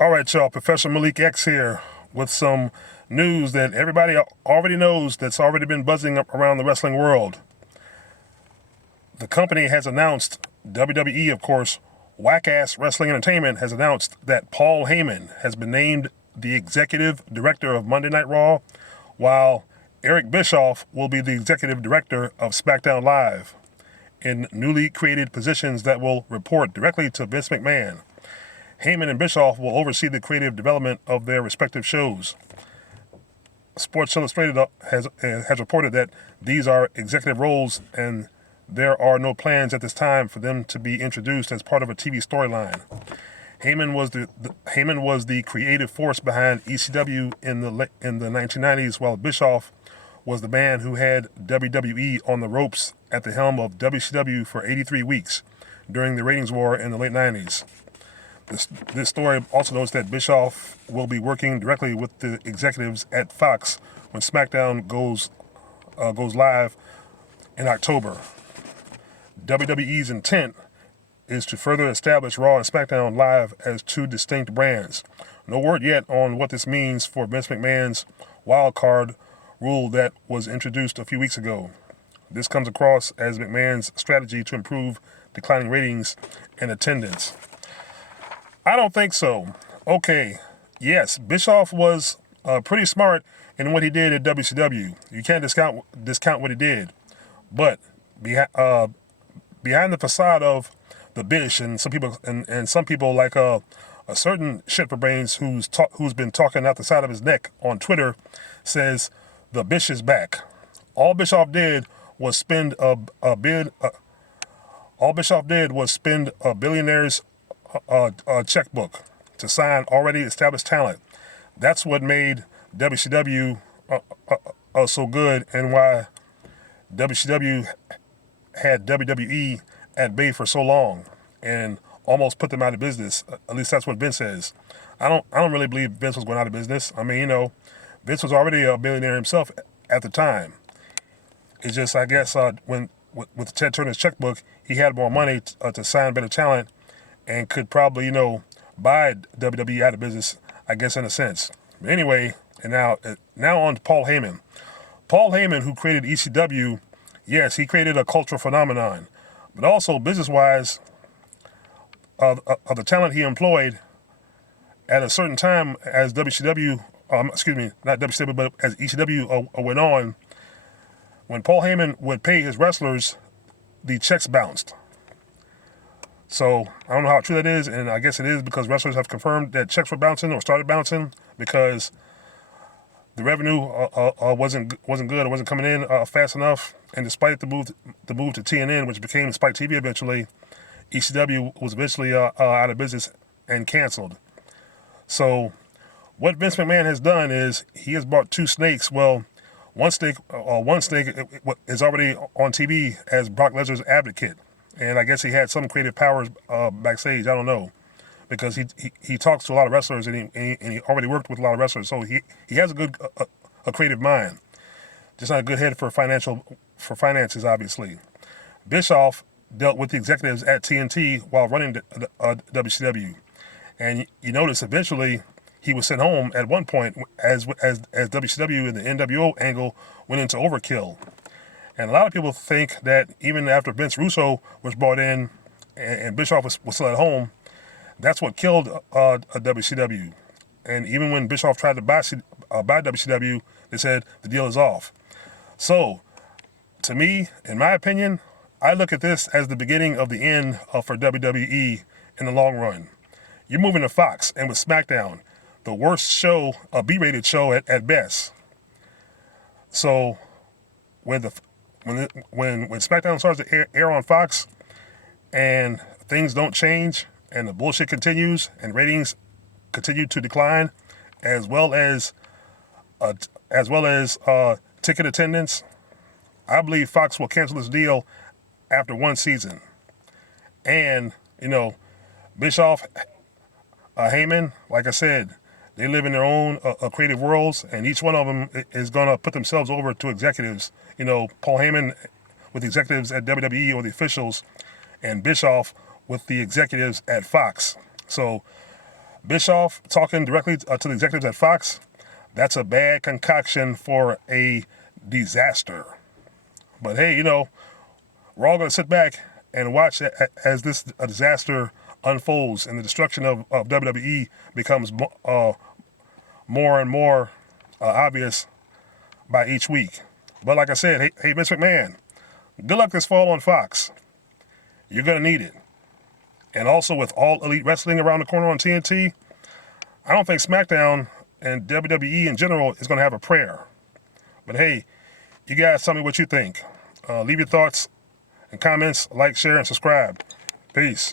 All right, y'all. Professor Malik X here with some news that everybody already knows that's already been buzzing up around the wrestling world. The company has announced, WWE, of course, Whack-Ass Wrestling Entertainment has announced that Paul Heyman has been named the executive director of Monday Night Raw, while Eric Bischoff will be the executive director of Smackdown Live in newly created positions that will report directly to Vince McMahon. Heyman and Bischoff will oversee the creative development of their respective shows. Sports Illustrated has reported that these are executive roles and there are no plans at this time for them to be introduced as part of a TV storyline. Heyman was the creative force behind ECW in the 1990s, while Bischoff was the man who had WWE on the ropes at the helm of WCW for 83 weeks during the ratings war in the late 90s. This story also notes that Bischoff will be working directly with the executives at Fox when SmackDown goes live in October. WWE's intent is to further establish Raw and SmackDown Live as two distinct brands. No word yet on what this means for Vince McMahon's wild card rule that was introduced a few weeks ago. This comes across as McMahon's strategy to improve declining ratings and attendance. I don't think so. Okay, yes, Bischoff was pretty smart in what he did at WCW. You can't discount what he did, but behind the facade of the Bish and some people like a certain shit for brains who's been talking out the side of his neck on Twitter says the Bish is back. All Bischoff did was spend a billionaire's checkbook to sign already established talent. That's what made WCW so good, and why WCW had WWE at bay for so long and almost put them out of business. At least that's what Vince says. I don't really believe Vince was going out of business. I mean, Vince was already a billionaire himself at the time. It's just, I guess, with Ted Turner's checkbook, he had more money to sign better talent and could probably, buy WWE out of business, I guess, in a sense. But anyway, and now on to Paul Heyman. Paul Heyman, who created ECW, yes, he created a cultural phenomenon, but also business-wise, of the talent he employed at a certain time as WCW, not WCW, but as ECW went on, when Paul Heyman would pay his wrestlers, the checks bounced. So I don't know how true that is, and I guess it is because wrestlers have confirmed that checks were bouncing or started bouncing because the revenue wasn't good. It wasn't coming in fast enough. And despite the move to TNN, which became Spike TV eventually, ECW was eventually out of business and canceled. So what Vince McMahon has done is he has bought two snakes. Well, one snake is already on TV as Brock Lesnar's advocate. And I guess he had some creative powers backstage. I don't know, because he talks to a lot of wrestlers and he already worked with a lot of wrestlers. So he has a good a creative mind, just not a good head for finances, obviously. Bischoff dealt with the executives at TNT while running the WCW, and you notice eventually he was sent home at one point as WCW and the NWO angle went into overkill. And a lot of people think that even after Vince Russo was brought in and Bischoff was still at home, that's what killed WCW. And even when Bischoff tried to buy WCW, they said the deal is off. So, to me, in my opinion, I look at this as the beginning of the end for WWE in the long run. You're moving to Fox, and with SmackDown, the worst show, a B-rated show at best. So, when SmackDown starts to air on Fox, and things don't change, and the bullshit continues, and ratings continue to decline, as well as ticket attendance, I believe Fox will cancel this deal after one season. And Bischoff, Heyman, like I said, they live in their own creative worlds, and each one of them is going to put themselves over to executives. Paul Heyman with the executives at WWE or the officials, and Bischoff with the executives at Fox. So Bischoff talking directly to the executives at Fox, that's a bad concoction for a disaster. But hey, we're all going to sit back and watch as this disaster unfolds and the destruction of WWE becomes more and more obvious by each week. But like I said, hey, Vince McMahon, good luck this fall on Fox. You're going to need it. And also with All Elite Wrestling around the corner on TNT, I don't think Smackdown and WWE in general is going to have a prayer. But hey, you guys tell me what you think. Leave your thoughts and comments, like, share, and subscribe. Peace.